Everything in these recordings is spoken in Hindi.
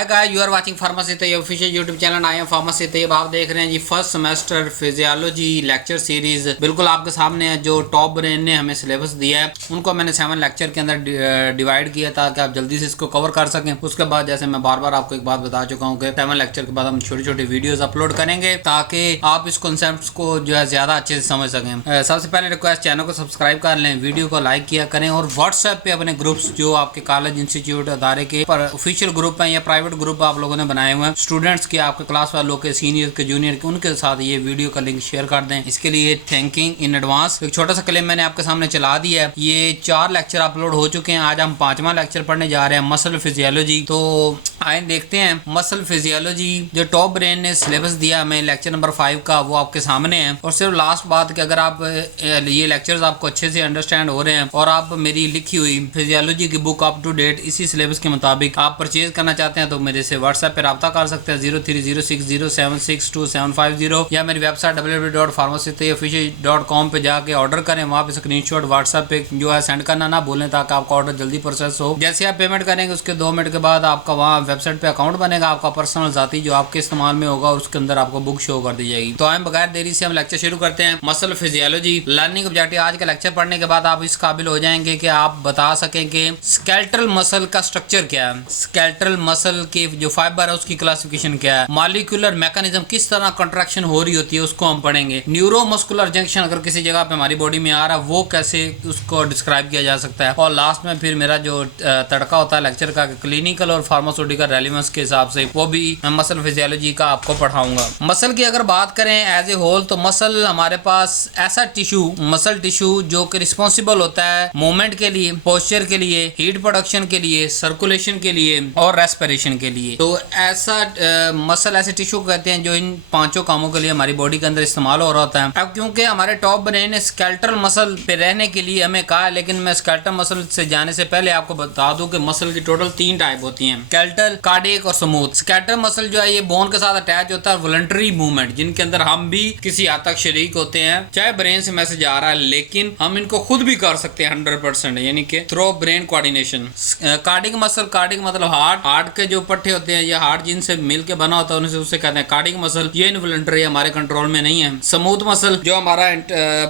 Hi guys, you are watching pharmacy Tayyab official YouTube channel. I am pharmacy Tayyab. आप देख रहे हैं जी first semester physiology lecture series बिल्कुल आपके सामने है। जो टॉप ब्रेन ने हमें सिलेबस दिया है उनको मैंने 7 लेक्चर के अंदर डिवाइड किया ताकि आप जल्दी से इसको कवर कर सकें। उसके बाद जैसे मैं बार बार आपको एक बात बता चुका हूँ कि 7 लेक्चर के बाद हम छोटी छोटी वीडियोज अपलोड करेंगे ताकि आप इस कॉन्सेप्ट को जो है ज्यादा अच्छे से समझ सकें। सबसे पहले रिक्वेस्ट, चैनल को सब्सक्राइब कर लें, वीडियो को लाइक किया करें और व्हाट्सएप पे अपने ग्रुप्स जो आपके कॉलेज इंस्टीट्यूट अदारे के ऑफिशियल ग्रुप है या प्राइवेट ग्रुप आप लोगों ने बनाए हुए हैं स्टूडेंट्स के, आपके क्लास वालों के, सीनियर के, जूनियर के, उनके साथ ये वीडियो का लिंक शेयर कर दें। इसके लिए थैंकिंग इन एडवांस। एक छोटा सा क्लेम मैंने आपके सामने चला दिया है। ये 4 लेक्चर अपलोड हो चुके हैं। आज हम 5वां लेक्चर पढ़ने जा रहे हैं, मसल फिजियोलॉजी। तो आए देखते हैं मसल फिजियोलॉजी जो टॉप ब्रेन ने सिलेबस दिया हमें लेक्चर नंबर 5 का, वो आपके सामने है। और सिर्फ लास्ट बात कि अगर आप ये लेक्चर्स आपको अच्छे से अंडरस्टैंड हो रहे हैं और आप मेरी लिखी हुई फिजियोलॉजी की बुक अप टू डेट इसी सिलेबस के मुताबिक आप परचेज करना चाहते हैं तो मेरे से व्हाट्सएप पर रब्ता कर सकते हैं 0306076250 या मेरी वेबसाइट www.pharmacyofficial.com पे जाके ऑर्डर करें। वहाँ पे स्क्रीनशॉट व्हाट्सएप पे जो है सेंड करना ना भूलें ताकि आपका ऑर्डर जल्दी प्रोसेस हो। जैसे आप पेमेंट करेंगे उसके 2 मिनट के बाद आपका वहाँ वेबसाइट पे अकाउंट बनेगा आपका पर्सनल जाती जो आपके इस्तेमाल में होगा और उसके अंदर आपको बुक शो कर दी जाएगी। तो हम बगैर देरी से हम लेक्चर शुरू करते हैं। Muscle physiology learning objective. आज का लेक्चर पढ़ने के बाद आप इस काबिल हो जाएंगे कि आप बता सकें कि स्केलेटल मसल का स्ट्रक्चर क्या है, स्केलेटल मसल के जो फाइबर है उसकी क्लासिफिकेशन क्या है, मॉलिक्यूलर मैकेनिज्म किस तरह कंट्रैक्शन हो रही होती है उसको हम पढ़ेंगे। न्यूरोमस्कुलर जंक्शन अगर किसी जगह पे हमारी बॉडी में आ रहा है वो कैसे उसको डिस्क्राइब किया जा सकता है। और लास्ट में फिर मेरा जो तड़का होता है लेक्चर का क्लिनिकल और फार्मास्यूटिकल रेलेवेंस के हिसाब से वो भी मैं मसल फिजियोलॉजी का आपको पढ़ाऊंगा। मसल की अगर बात करें एज ए होल तो मसल हमारे पास ऐसा टिश्यू, मसल टिश्यू जो कि रिस्पॉन्सिबल होता है मूवमेंट के लिए, पोस्चर के लिए, हीट प्रोडक्शन के लिए, सर्कुलेशन के लिए और रेस्पिरेशन के लिए। तो ऐसा मसल ऐसे टिश्यू कहते हैं जो इन 5 कामों के लिए हमारी बॉडी के अंदर इस्तेमाल हो रहा होता है। अब क्योंकि हमारे टॉप ब्रेन ने स्केलेटल मसल पे रहने के लिए हमें कहा, लेकिन मैं स्केलेटल मसल से जाने से पहले आपको बता दूं कि मसल की टोटल 3 टाइप होती हैं, स्केलेटल, कार्डियक और स्मूथ। स्केलेटल मसल जो है ये बोन के साथ अटैच होता है, वॉलंटरी मूवमेंट जिनके अंदर हम भी किसी हद तक शरीक होते हैं, चाहे ब्रेन से मैसेज आ रहा है लेकिन हम इनको खुद भी कर सकते हैं 100%, यानी कि through brain coordination. Cardiac muscle, cardiac मतलब हार्ट के जो पट्टे होते हैं या हार्ट जिनसे मिलकर बना होता है उसे कहते हैं कार्डियक मसल। ये इनवॉलंटरी हमारे कंट्रोल में नहीं है। स्मूथ मसल जो हमारा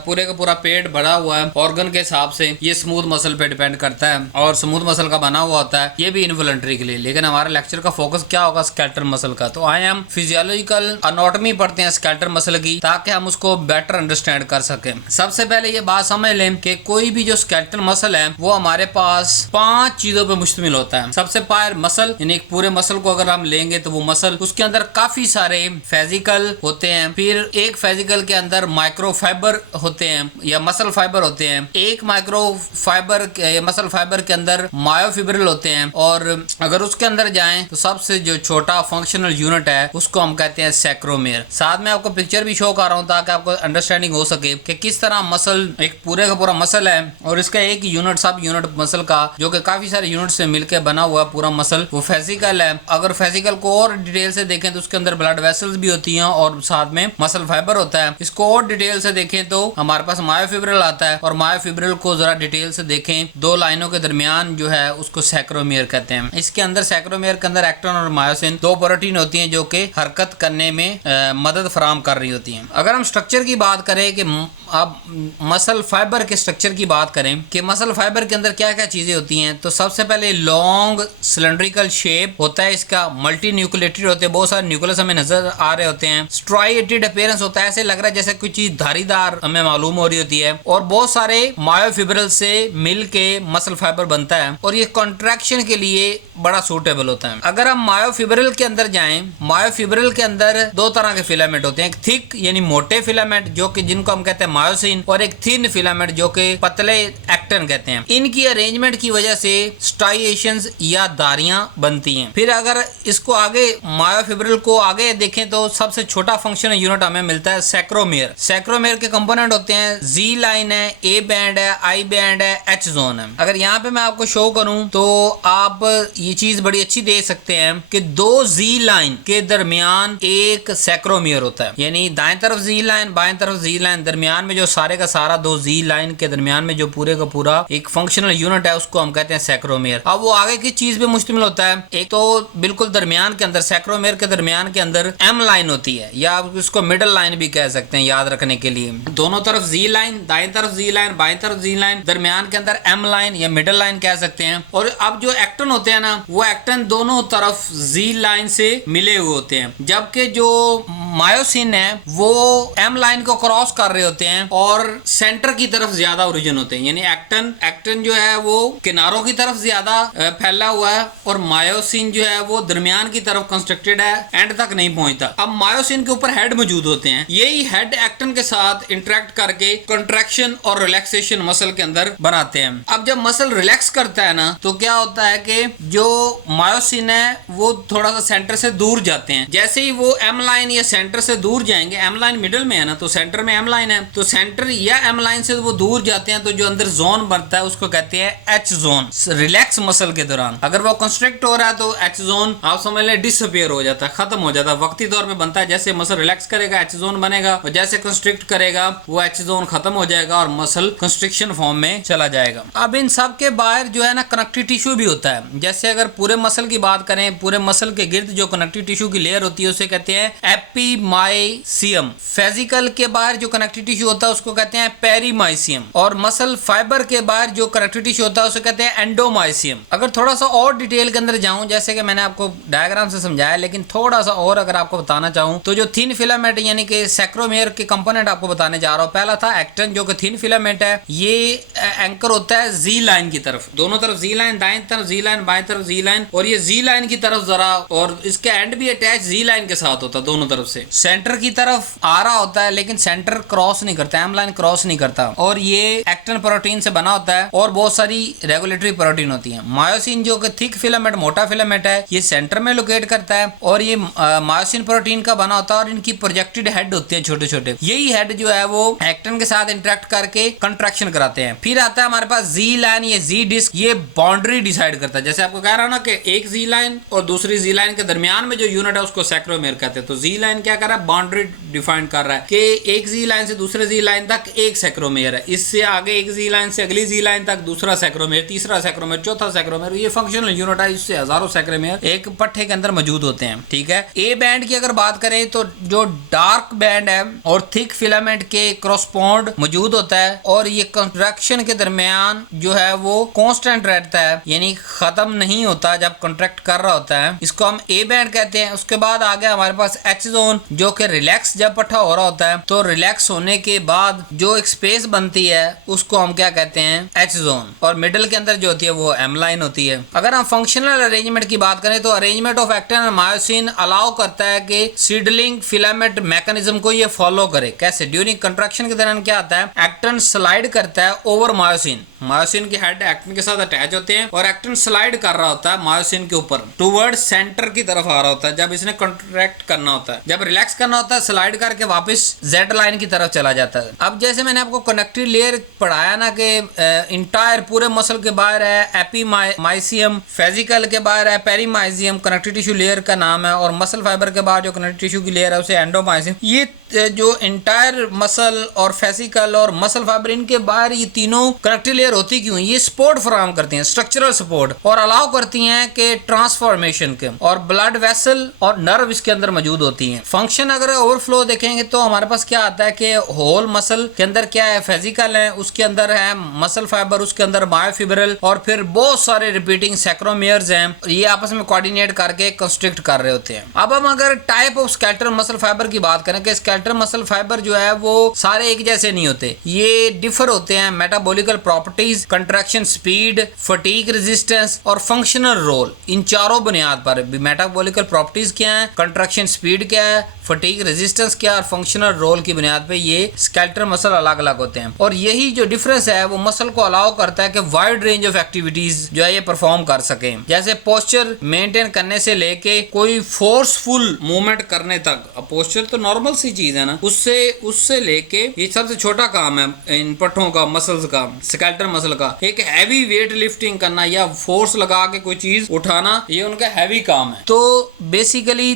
पूरे का पूरा पेट भरा हुआ है ऑर्गन के हिसाब से, ये स्मूथ मसल पे डिपेंड करता है और स्मूथ मसल का बना हुआ होता है, ये भी इनवॉलंटरी के लिए। लेकिन हमारे लेक्चर का फोकस क्या होगा, स्केलेटल मसल का। तो आए हम फिजियोलॉजिकल एनाटॉमी पढ़ते हैं स्केलेटल मसल की ताकि हम उसको बेटर अंडरस्टैंड कर सकें। सबसे पहले ये बात समझ लें कि कोई भी जो स्केलेटल मसल है वो हमारे पास 5 चीजों पे मुश्तमिल होता है। सबसे पहले मसल, यानी एक पूरे मसल को अगर हम लेंगे तो वो मसल, उसके अंदर काफी सारे फेजिकल होते हैं। फिर एक फेजिकल के अंदर माइक्रो फाइबर होते हैं या मसल फाइबर होते हैं। एक माइक्रो फाइबर मसल फाइबर के अंदर मायोफिब्रिल होते हैं। और अगर उसके अंदर जाएं तो सबसे जो छोटा फंक्शनल यूनिट है उसको हम कहते हैं सैक्रोमेयर। साथ में आपको पिक्चर भी शो कर रहा हूं ताकि आपको अंडरस्टैंडिंग हो सके कि किस तरह मसल एक पूरे का पूरा मसल है और इसका एक यूनिट, सब यूनिट मसल का जो कि काफी सारे यूनिट से मिलकर बना हुआ पूरा मसल, वो फेसिकल है। अगर फेसिकल को और डिटेल से देखें तो उसके अंदर ब्लड वेसल्स भी होती हैं और साथ में मसल फाइबर होता है। इसको और डिटेल से देखें तो हमारे पास मायोफिब्रिल आता है और मायोफिब्रिल को जरा डिटेल से देखें 2 लाइनों के दरमियान जो है उसको सैक्रोमियर कहते हैं। इसके अंदर सैक्रोमियर के अंदर एक्टिन और मायोसिन 2 प्रोटीन होती हैं जो कि हरकत करने में मदद फराहम कर रही होती हैं। अगर हम स्ट्रक्चर की बात करें कि अब मसल फाइबर के स्ट्रक्चर की बात करें कि मसल फाइबर के अंदर क्या क्या चीजें होती हैं, तो सबसे पहले लॉन्ग सिलेंड्रिकल शेप होता है इसका, मल्टी न्यूक्लिएटेड होते हैं, बहुत सारे न्यूक्लियस हमें नजर आ रहे होते हैं। स्ट्राइएटेड अपीयरेंस होता है, ऐसे लग रहा है जैसे कोई चीज धारीदार हमें मालूम हो रही होती है। और बहुत सारे मायोफिब्रिल से मिल के मसल फाइबर बनता है और ये कॉन्ट्रैक्शन के लिए बड़ा सूटेबल होता है। अगर हम मायोफिब्रिल के अंदर जाएं, मायोफिब्रिल के अंदर 2 तरह के फिलामेंट होते हैं, एक थिक यानी मोटे फिलामेंट जो कि जिनको हम कहते हैं मायोसिन, और एक थिन फिलामेंट जो कि पतले एक्टिन कहते हैं। इनकी अरेंजमेंट की वजह से स्ट्राइएशंस या धारियां बनती हैं। फिर अगर इसको आगे मायोफिब्रिल को आगे देखें तो सबसे छोटा फंक्शनल यूनिट हमें मिलता है सैक्रोमियर। सैक्रोमियर के कंपोनेंट होते हैं जी लाइन है, ए बैंड है, आई बैंड है, एच जोन है। अगर यहाँ पे मैं आपको शो करूं तो आप ये चीज बड़ी अच्छी इसी दे सकते हैं कि दो जी लाइन के दरमियान एक सैक्रोमियर होता है, यानी दाएं तरफ जी लाइन बाएं तरफ जी लाइन, दरमियान में जो सारे का सारा दो जी लाइन के दरमियान में जो पूरे का पूरा एक फंक्शनल यूनिट है उसको हम कहते हैं सैक्रोमियर। अब वो आगे किस चीज पे मुश्तमिल होता है, एक तो बिल्कुल दरमियान के अंदर सैक्रोमियर के दरमियान के अंदर एम लाइन होती है, या आप उसको मिडल लाइन भी कह सकते हैं याद रखने के लिए। दोनों तरफ जी लाइन, दाएं तरफ जी लाइन बाएं तरफ जी लाइन, दरमियान के अंदर एम लाइन या मिडल लाइन कह सकते हैं। और अब जो एक्टन होते हैं ना, वो एक्टन दोनों तरफ जी लाइन से मिले हुए होते हैं, जबकि जो मायोसिन है वो एम लाइन को क्रॉस कर रहे होते हैं और सेंटर की तरफ ज्यादा ओरिजिन होते हैं, यानी एक्टन जो है वो किनारों की तरफ ज्यादा फैला हुआ है और मायोसिन जो है वो दरमियान की तरफ कंस्ट्रक्टेड है, एंड तक नहीं पहुंचता। अब मायोसिन के ऊपर हेड मौजूद होते हैं, यही हेड एक्टन के साथ इंटरेक्ट करके कंट्रैक्शन और रिलैक्सेशन मसल के अंदर बनाते हैं। अब जब मसल रिलैक्स करता है ना, तो क्या होता है कि जो मायोसिन है वो थोड़ा सा सेंटर से दूर जाते हैं। जैसे ही वो एम लाइन या सेंटर से दूर जाएंगे, एम लाइन मिडल में है ना, तो सेंटर में एम लाइन है, तो सेंटर या एम लाइन से वो दूर जाते हैं, तो जो अंदर जोन बनता है उसको कहते हैं एच जोन। रिलैक्स मसल के दौरान अगर वो कंस्ट्रिक्ट हो रहा है तो एच जोन आप समझ लें डिसअपियर हो जाता है, खत्म हो जाता है, वक्ती तौर पे बनता है। जैसे मसल रिलैक्स करेगा एच जोन बनेगा, और जैसे कंस्ट्रिक्ट करेगा वो एच जोन खत्म हो जाएगा और मसल कंस्ट्रिक्शन फॉर्म में चला जाएगा। अब इन सब के बाहर जो है ना कनेक्टिव टिश्यू भी होता है। जैसे अगर पूरे मसल की बात करें, पूरे मसल के गिर्द जो कनेक्टिव टिश्यू की लेयर होती है उसे कहते हैं एपीमाइसियम। फेजिकल के बाहर जो कनेक्टिव टिश्यू होता है उसको कहते हैं पेरीमाइसियम, और मसल फाइबर के बाहर जो कनेक्टिव टिश्यू होता है उसे कहते हैं एंडोमाइसियम। अगर थोड़ा सा और डिटेल के अंदर जाऊं, जैसे कि मैंने आपको डायग्राम से समझाया, लेकिन थोड़ा सा और अगर आपको बताना चाहूं तो जो थिन फिलामेंट यानी कि सैक्रोमियर के कंपोनेंट आपको बताने जा रहा हूं। पहला था एक्टन जो कि थिन फिलामेंट है, ये एंकर होता है जी लाइन की तरफ, दोनों तरफ जी लाइन, दाएं तरफ जी लाइन बाएं तरफ जी लाइन, और ये जी लाइन की तरफ जरा, और इसका एंड भी अटैच जी लाइन के साथ होता है दोनों तरफ से, सेंटर की तरफ आ रहा होता है लेकिन सेंटर क्रॉस नहीं करता, एम लाइन क्रॉस नहीं करता, और ये एक्टन प्रोटीन से बना होता है और बहुत सारी रेगुलेटरी प्रोटीन होती है। मायोसिन जो कि थिक फिलामेंट मोटा फिलामेंट है, ये सेंटर में लोकेट करता है और ये मायोसिन प्रोटीन का बना होता है, और इनकी प्रोजेक्टेड हेड होते हैं छोटे छोटे, यही हेड जो है वो एक्टन के साथ इंटरेक्ट करके कंट्रैक्शन कराते हैं। फिर आता है हमारे पास जी लाइन, ये जी डिस्क, ये बाउंड्री डिसाइड करता है। जैसे आपको कह रहा हूं ना कि एक जी लाइन और दूसरी जी लाइन के दरमियान में जो यूनिट है उसको सैक्रोमियर कहते हैं। तो जी लाइन क्या कर रहा है, बाउंड्री डिफाइन कर रहा है कि एक जी लाइन से दूसरे जी लाइन तक एक सैक्रोमियर है, इससे आगे एक जी लाइन से अगली जी लाइन तक दूसरा सैक्रोमियर, तीसरा सैक्रोमियर, चौथा सैक्रोमियर, ये फंक्शनल यूनिट है, इससे हजारों सैक्रोमियर एक पट्टे के अंदर मौजूद होते हैं। ठीक है, ए बैंड की अगर बात करें तो जो डार्क बैंड है और थिक फिलामेंट के क्रॉसपोंड मौजूद होता है, और ये कंट्रैक्शन के दरमियान जो है वो कांस्टेंट रहता है, यानी खत्म नहीं होता जब कॉन्ट्रैक्ट कर रहा होता है, इसको हम ए बैंड कहते हैं। उसके बाद आ गया हमारे पास एच जोन, जो कि रिलैक्स जब पट्टा हो रहा होता है, तो रिलैक्स होने के बाद जो एक स्पेस बनती है उसको हम क्या कहते हैं, एच जोन, और मिडिल के अंदर जो होती है वो एम लाइन होती है। अगर हम फंक्शनल अरेंजमेंट की बात करें तो arrangement of actin and myosin allow करता है कि सीडलिंग फिलामेंट मैकेनिज्म को ये फॉलो करे। कैसे, ड्यूरिंग कंट्रैक्शन के दौरान क्या आता है, एक्टिन स्लाइड करता है ओवर मायोसिन, मायोसिन के हेड एक्टिन के साथ अटैच होते हैं और एक्टिन स्लाइड कर रहा होता है मायोसिन के ऊपर टुवर्ड सेंटर की तरफ आ रहा होता है जब इसने कॉन्ट्रैक्ट करना होता है। जब रिलैक्स करना होता है स्लाइड करके वापस जेड लाइन की तरफ चला जाता है। अब जैसे मैंने आपको कनेक्टिव लेयर पढ़ाया ना कि इंटायर पूरे मसल के बाहर है एपीमाइसियम, फेजिकल के बाहर है पेरीमाइसियम, कनेक्टिव टिश्यू लेयर का नाम है, और मसल फाइबर के बाहर जो कनेक्टिव टिश्यू की लेयर है उसे एंडोमाइसियम। ये जो इंटायर मसल और फेसिकल और मसल फाइबर, इनके बाहर ये तीनों कनेक्टिव लेयर होती क्यों, ये सपोर्ट फराहम करती हैं, स्ट्रक्चरल सपोर्ट, और अलाउ करती हैं कि ट्रांसफॉर्मेशन के, और ब्लड वेसल और नर्व इसके अंदर मौजूद होती हैं। फंक्शन अगर ओवरफ्लो देखेंगे तो हमारे पास क्या आता है कि होल मसल के अंदर क्या है, फेजिकल है, उसके अंदर है मसल फाइबर, उसके अंदर मायोफिब्रिल, और फिर बहुत सारे रिपीटिंग सैक्रोमियर्स हैं, ये आपस में कोऑर्डिनेट करके कंस्ट्रिक्ट कर रहे होते हैं। अब हम अगर type of skeletal muscle fibre की बात करें कि स्केलेटल मसल फाइबर जो है वो सारे एक जैसे नहीं होते, ये डिफर होते हैं metabolical properties, contraction speed, fatigue resistance और फंक्शनल रोल, इन चारों बुनियाद पर। मेटाबॉलिकल प्रॉपर्टीज क्या है, कंट्रैक्शन स्पीड क्या है, फटीग रेजिस्टेंस क्या और फंक्शनल रोल की बुनियाद पे ये स्केलेटल मसल अलग अलग होते हैं। और यही जो डिफरेंस है वो मसल को अलाउ करता है कि वाइड रेंज ऑफ एक्टिविटीज जो है ये परफॉर्म कर सके, जैसे पोस्चर मेंटेन करने से लेके कोई फोर्सफुल मूवमेंट करने तक। अब पोस्चर तो नॉर्मल सी चीज है ना, उससे लेके ये सबसे छोटा काम है इन पट्टों का, मसल्स का, स्केलेटल मसल का, एक हैवी वेट लिफ्टिंग करना या फोर्स लगा के कोई चीज उठाना बढ़ाना ये उनका हैवी काम है। तो बेसिकली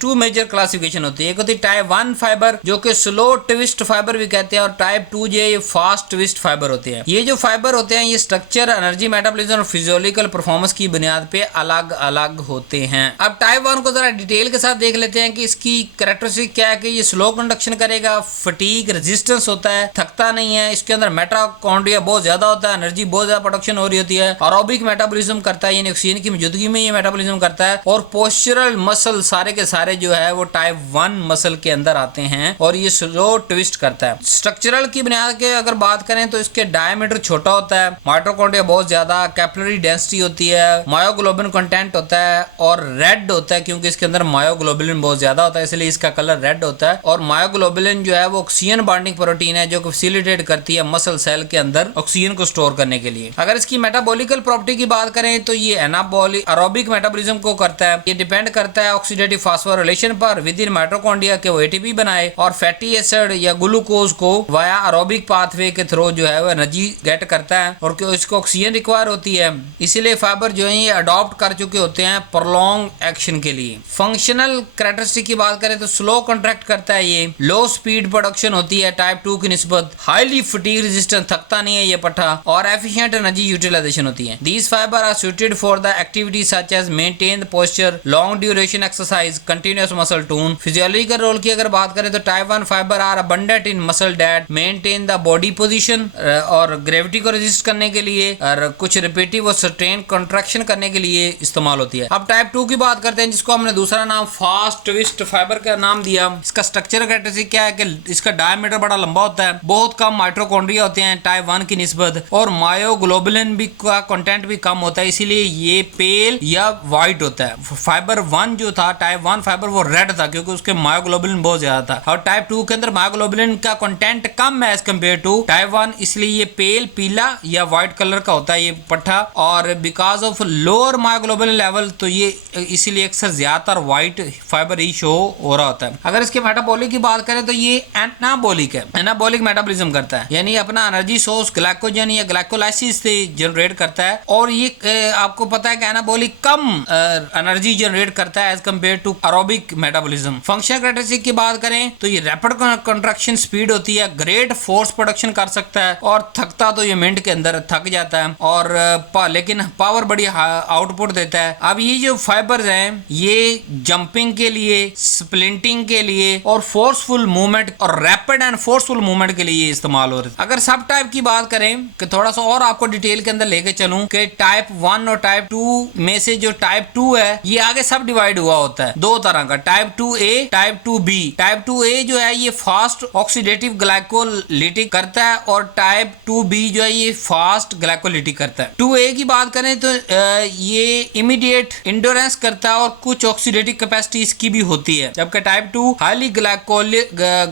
टू मेजर क्लासिफिकेशन होती है। एक होती है टाइप 1 फाइबर जो कि स्लो ट्विस्ट फाइबर भी कहते हैं, और टाइप 2 जो है ये फास्ट ट्विस्ट फाइबर होते हैं। ये जो फाइबर होते हैं ये स्ट्रक्चर, एनर्जी, मेटाबॉलिज्म और फिजियोलॉजिकल परफॉर्मेंस की बुनियाद पे अलग अलग होते हैं। अब टाइप 1 को जरा डिटेल के साथ देख लेते हैं कि इसकी कैरेक्टरिस्टिक क्या है कि ये स्लो कंडक्शन करेगा, फटीग रेजिस्टेंस होता है, थकता नहीं है, इसके अंदर मेटाकॉन्ड्रिया बहुत ज्यादा होता है, एनर्जी बहुत ज्यादा प्रोडक्शन हो रही होती है, एरोबिक मेटाबॉलिज्म करता है, यानी ऑक्सीजन की मौजूदगी में ये मेटाबॉलिज्म करता है, और पोस्चरल मसल सारे के सारे जो है वो टाइप 1 मसल के अंदर आते हैं, और ये स्लो ट्विस्ट करता है। स्ट्रक्चरल की बुनियाद के अगर बात करें तो इसके डायमीटर छोटा होता है, माइटोकॉन्ड्रिया बहुत ज्यादा, कैपिलरी डेंसिटी होती है, मायोग्लोबिन कंटेंट होता है और रेड होता है क्योंकि इसके अंदर मायोग्लोबिन बहुत ज्यादा होता है, इसलिए इसका कलर रेड होता है। और मायोग्लोबिन जो है वो ऑक्सीजन बॉन्डिंग प्रोटीन है जो कि फैसिलिटेट करती है मसल सेल के अंदर ऑक्सीजन को स्टोर करने के लिए। अगर इसकी मेटाबॉलिकल प्रॉपर्टी की बात करें तो ये एनाबॉलिक एरोबिक मेटाबॉलिज्म को करता है। ये डिपेंड करता है ऑक्सीडेटिव फास्फोराइलेशन पर विद इन माइटोकॉन्ड्रिया के वो एटीपी बनाए और फैटी एसिड या ग्लूकोज को वाया एरोबिक पाथवे के थ्रू जो है वो एनर्जी गेट करता है, और इसको ऑक्सीजन रिक्वायर होती है, इसीलिए फाइबर जो है ये अडॉप्ट कर चुके होते हैं प्रोलॉन्ग एक्शन के लिए। फंक्शनल कैरेक्टरिस्टिक की बात करें तो स्लो कॉन्ट्रैक्ट करता है, ये लो स्पीड प्रोडक्शन होती है टाइप 2 की निस्बत, हाईली फटीग रेजिस्टेंट, थकता नहीं है ये पट्टा, और एफिशिएंट एनर्जी यूटिलाइजेशन होती है। These fiber are suited for the activity such as maintain the posture, long duration exercise, continuous muscle tone. Physiological role की अगर बात करें तो type 1 fiber are abundant in muscle that, maintain the body position और ग्रेविटी को रेजिस्ट करने के लिए, और कुछ रिपीटिव और सस्टेन कंट्रैक्शन करने के लिए इस्तेमाल होती है। अब टाइप 2 की बात करते हैं जिसको हमने दूसरा नाम फास्ट ट्विस्ट फाइबर का नाम दिया। इसका स्ट्रक्चर कैरेक्टरिस्टिक क्या है कि इसका डायमीटर बड़ा लंबा होता है, बहुत कम माइटोकॉन्ड्रिया होते हैं टाइप 1 की निस्बत, और मायोग्लोबिन भी का कंटेंट भी कम होता है, इसीलिए ये पेल या व्हाइट होता है। फाइबर 1 जो था टाइप 1 फाइबर वो रेड था क्योंकि उसके मायोग्लोबिन बहुत ज्यादा था, और टाइप 2 के अंदर मायोग्लोबिन का कंटेंट कम है एज कम्पेयर टू टाइप 1, इसलिए ये पेल पीला या व्हाइट कलर का होता है ये पट्टा, और because of lower myoglobin level तो ये इसीलिए अक्सर ज्यादातर व्हाइट फाइबर ही शो हो रहा होता है। अगर इसके मेटाबॉलिक की बात करें तो ये एनाबॉलिक है, एनाबॉलिक मेटाबॉलिज्म करता है, यानी अपना एनर्जी सोर्स ग्लाइकोजन या ग्लाइकोलाइसिस से जनरेट करता है, और ये आपको पता है कि एनाबॉलिक कम एनर्जी जनरेट करता है as compare to aerobic metabolism. Functional characteristic की बात करें तो ये रैपिड कंट्रैक्शन स्पीड होती है, ग्रेट फोर्स प्रोडक्शन कर सकता है, और थकता तो ये मिनट के अंदर थक जाता है, और लेकिन पावर बड़ी आउटपुट देता है। अब ये जो फाइबर्स हैं ये जंपिंग के लिए, स्प्लिंटिंग के लिए और फोर्सफुल मूवमेंट और रैपिड एंड फोर्सफुल मूवमेंट के लिए इस्तेमाल हो रहे हैं। अगर सब टाइप की बात करें कि थोड़ा सा और आपको डिटेल के अंदर लेके चलूं कि टाइप 1 और टाइप 2 में से जो टाइप 2 है ये आगे सब डिवाइड हुआ होता है दो तरह का, type 2A, type 2B। Type 2A जो है ये फास्ट ऑक्सीडेटिव ग्लाइकोलिटिक करता है, और टाइप 2B जो है ये फास्ट ग्लाइकोलिटिक करता है। 2A की बात करें तो ये इमीडिएट इंडोरेंस करता है और कुछ ऑक्सीडेटिव कैपेसिटी इसकी भी होती है, जबकि टाइप 2 हाईली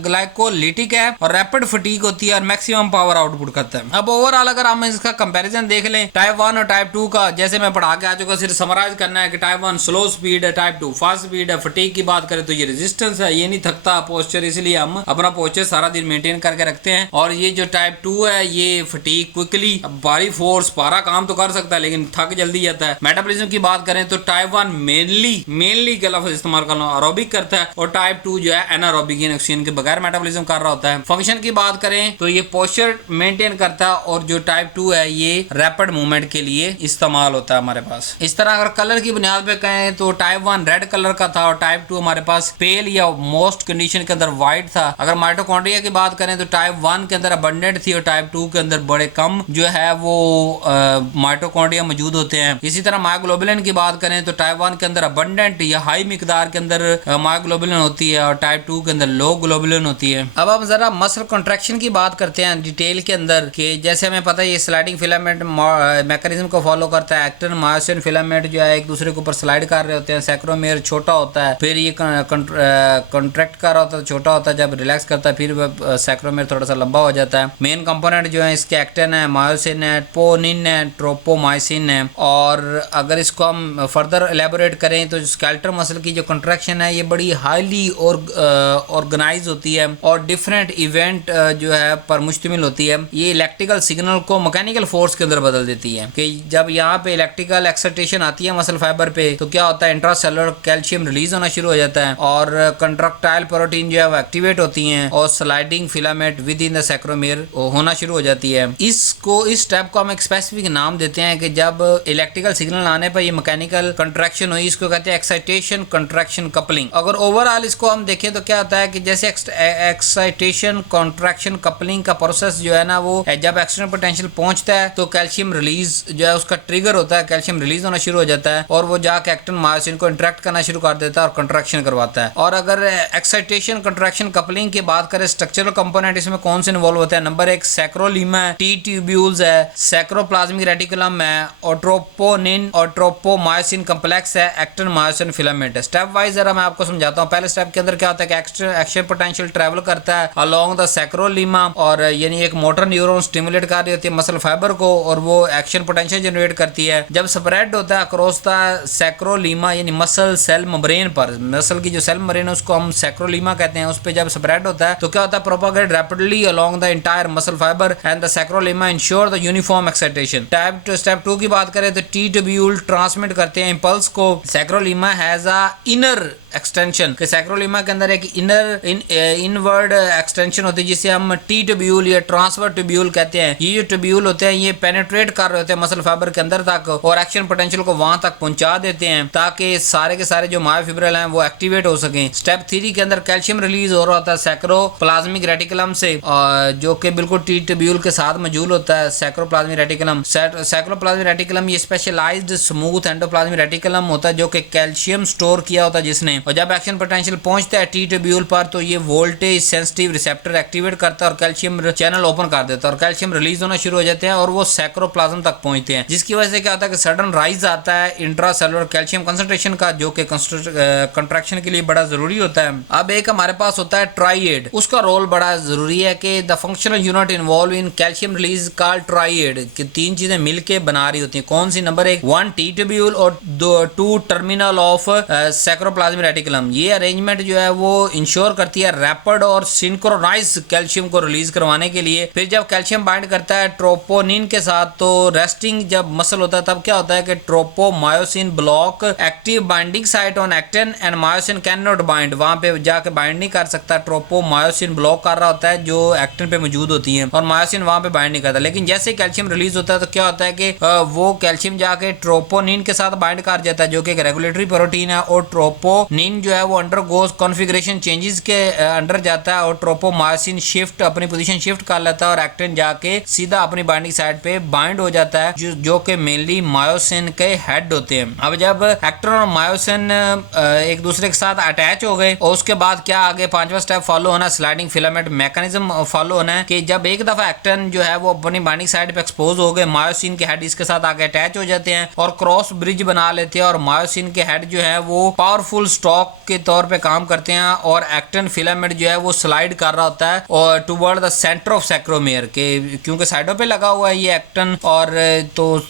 ग्लाइकोलिटिक है और रैपिड फटीग होती है और मैक्सिमम पावर आउटपुट करता है। अब ओवरऑल अगर हम इसका कंपैरिजन देख लें टाइप 1 और टाइप 2 का, जैसे मैं पढ़ा के आ चुका, सिर्फ समराइज करना है कि टाइप 1 स्लो स्पीड है, टाइप 2 फास्ट स्पीड है। फटीग की बात करें तो ये रेजिस्टेंस है, ये नहीं थकता पोस्चर, इसलिए हम अपना पोस्चर सारा दिन मेंटेन करके रखते हैं। और ये जो टाइप 2 है ये फटीग क्विकली, भारी फोर्स पारा काम तो कर सकता है लेकिन थक जल्दी जाता है। मेटाबॉलिज्म की बात करें तो टाइप 1 मेनली का लफ्ज इस्तेमाल कर लो एरोबिक करता है, और टाइप 2 जो है एनारोबिक यानी ऑक्सीजन के बगैर मेटाबॉलिज्म कर रहा होता है। फंक्शन की बात करें तो ये पोस्चर मेंटेन करता है, और जो टाइप 2 है ये रैपिड मूवमेंट के लिए इस्तेमाल होता है हमारे पास। इस तरह अगर कलर की बुनियाद पे कहें तो टाइप 1 रेड कलर का था और टाइप 2 हमारे पास पेल या मोस्ट कंडीशन के अंदर व्हाइट था। अगर माइटोकॉन्ड्रिया की बात करें तो टाइप 1 के अंदर अबंडेंट थी और टाइप 2 के अंदर बड़े कम जो है वो माइटोकॉन्ड्रिया मौजूद होते हैं। इसी तरह मायोग्लोबिन की बात करें तो टाइप 1 के अंदर अबंडेंट या हाई मिकदार के अंदर मायोग्लोबिन होती है और टाइप 2 के अंदर लो ग्लोबुलिन होती है। अब हम जरा मसल कॉन्ट्रैक्शन की बात करते हैं डिटेल के अंदर कि जैसे हमें पता है ये स्लाइडिंग फिलामेंट मैकेनिज्म को फॉलो करता है। एक्टिन मायोसिन फिलामेंट जो है एक दूसरे के ऊपर स्लाइड कर रहे होते हैं, सैक्रोमियर छोटा होता है, फिर ये कॉन्ट्रैक्ट कर रहा होता है, छोटा होता है, जब रिलैक्स करता है फिर सैक्रोमियर थोड़ा सा लंबा हो जाता है। मेन कंपोनेंट जो है इसके एक्टिन है, मायोसिन है, पोनिन है, ट्रोपोमाइसिन है। और अगर इसको हम फर्दर एलेबोरेट करें तो स्केलेटल मसल की जो कॉन्ट्रैक्शन है ये बड़ी हाईली ऑर्गेनाइज होती है और डिफरेंट इवेंट जो है पर मुश्तमिल होती है। ये इलेक्ट्रिकल सिग्नल को मैकेनिकल फोर्स के अंदर बदल देती है कि जब यहाँ पे इलेक्ट्रिकल एक्साइटेशन आती है मसल फाइबर पे तो क्या होता है, इंट्रासेलुलर कैल्शियम रिलीज होना शुरू हो जाता है और कंट्रक्टाइल प्रोटीन जो है वो एक्टिवेट होती हैं और sliding filament with in the sarcomere होना शुरू हो जाती है। इस स्टेप को हम एक स्पेसिफिक नाम देते हैं कि जब इलेक्ट्रिकल सिग्नल आने पर ये मैकेनिकल कंट्रैक्शन हुई, इसको कहते हैं एक्साइटेशन कंट्रैक्शन कपलिंग। अगर ओवरऑल इसको हम देखें तो क्या होता है कि जैसे एक्साइटेशन कंट्रैक्शन कपलिंग का प्रोसेस जो है ना, वो जब एक्सटर्नल पोटेंशियल पहुंचता है तो कैल्शियम रिलीज जो है उसका ट्रिगर होता है, कैल्शियम रिलीज होना शुरू हो जाता है और वो जाके एक्टिन मायोसिन को इंटरेक्ट करना शुरू कर देता है और कंट्रैक्शन करवाता है। और अगर एक्साइटेशन कंट्रैक्शन कपलिंग की बात करें, स्ट्रक्चरल कंपोनेंट इसमें कौन से इन्वॉल्व होता है? नंबर 1 सैक्रोलीमा है, टी ट्यूब्यूल्स है, सैक्रोप्लाज्मिक रेटिकुलम है, और ट्रोपोनिन और ट्रोपोमायोसिन कॉम्प्लेक्स है, एक्टिन मायोसिन फिलामेंट है। स्टेप वाइज जरा मैं आपको समझाता हूँ। पहले स्टेप के अंदर क्या होता है कि एक्शन पोटेंशियल ट्रेवल करता है अलोंग द सैक्रोलीमा, और यानी एक मोटर न्यूरॉन स्टिमुलेट कर रही होती है मसल फाइबर को और वो एक्शन पोटेंशियल जनरेट करती है। जब स्प्रेड होता है अक्रॉस द सैक्रोलीमा यानी मसल सेल मेम्ब्रेन पर, मसल की जो सेल मेम्ब्रेन है उसको हम सैक्रोलीमा कहते हैं, उस पे जब स्प्रेड होता है तो क्या होता है, propagate rapidly along the entire muscle fibre and the sarcolemma ensure the uniform excitation. Step 2 की बात करें तो टी ट्यूब्यूल ट्रांसमिट करते हैं इंपल्स को। सैक्रोलीमा हैज अ इनर एक्सटेंशन, कि सैक्रोलीमा के अंदर एक इनवर्ड एक्सटेंशन होती है जिसे हम टी ट्यूब्यूल या ट्रांसफर ट्यूब्यूल कहते हैं। ये जो ट्यूब्यूल होते हैं ये पेनिट्रेट कर रहे होते हैं मसल फाइबर के अंदर तक और एक्शन पोटेंशियल को वहां तक पहुंचा देते हैं ताकि सारे के सारे जो मायोफिब्रिल हैं वो एक्टिवेट हो सकें। स्टेप 3 के अंदर कैल्शियम रिलीज हो रहा होता है सैक्रोप्लाज्मिक रेटिकुलम से, जो कि बिल्कुल टी ट्यूब्यूल के साथ मौजूद होता है। सैक्रोप्लाज्मिक रेटिकुलम ये स्पेशलाइज्ड स्मूथ एंडोप्लाज्मिक रेटिकुलम होता है जो कि कैल्शियम स्टोर किया होता है जिसने, और जब एक्शन पोटेंशियल पहुंचता है टी ट्यूब्यूल पर तो ये वोल्टेज सेंसिटिव रिसेप्टर एक्टिवेट करता है और कैल्शियम चैनल ओपन कर देता है और कैल्शियम रिलीज होना शुरू हो जाते हैं और वो सैक्रोप्लाज्म तक पहुंचते हैं, जिसकी वजह से क्या होता है कि सडन राइज आता है इंट्रासेलुलर कैल्शियम कंसंट्रेशन का, जो कि कंट्रैक्शन के लिए बड़ा जरूरी होता है। अब एक हमारे पास होता है ट्राइएड, उसका रोल बड़ा जरूरी है कि the functional unit involve in calcium release called triad, कि 3 चीजें मिलके बना रही होती हैं। कौन सी? नंबर 1 टी ट्यूब्यूल और 2 टर्मिनल ऑफ सैक्रोप्लाज्मिक रेटिकुलम। ये अरेंजमेंट जो है वो इंश्योर करती है रैपिड और सिंक्रोनाइज कैल्शियम को रिलीज करवाने के लिए। फिर जब कैल्शियम बाइंड करता है ट्रोपोनिन के साथ तो रेस्टिंग जब मसल होता है तब क्या होता है कि tropomyosin block active binding site on actin and myosin can not bind, वहां पे जाके बाइंड नहीं कर सकता। ट्रोपोमायोसिन ब्लॉक कर रहा होता है जो एक्टिन पे मौजूद होती है और मायोसिन वहां पे बाइंड नहीं करता। लेकिन जैसे कैल्शियम रिलीज होता है तो क्या होता है कि वो कैल्शियम जाके ट्रोपोनिन के साथ बाइंड कर जाता है जो कि एक रेगुलेटरी प्रोटीन है, और ट्रोपोनिन जो है वो अंडरगोज कॉन्फ़िगरेशन चेंजेस के अंडर जाता है और ट्रोपोमायोसिन शिफ्ट अपनी पोजीशन शिफ्ट कर लेता है और एक्टिन जाके सीधा अपनी बाइंडिंग साइड पे बाइंड हो जाता है जो कि मेनली मायोसिन के हेड होते हैं। अब जब एक्टिन और मायोसिन एक दूसरे के साथ अटैच हो गए और उसके बाद क्या आगे 5वां स्टेप फॉलो होना, स्लाइडिंग फिलामेंट मैकेनिज्म फॉलो होना है कि जब एक दफा एक्टिन जो है वो अपनी बाइंडिंग साइड पे एक्सपोज हो गए, मायोसिन के हेड इसके साथ आगे अटैच हो जाते हैं और क्रॉस ब्रिज बना लेते हैं और मायोसिन के हेड जो है वो पावरफुल स्टॉक के तौर पे काम करते हैं और एक्टिन फिलामेंट जो है वो स्लाइड कर रहा होता है और टुवर्ड द सेंटर ऑफ सैक्रोमियर के, क्योंकि साइडों पे लगा हुआ है ये एक्टिन और तो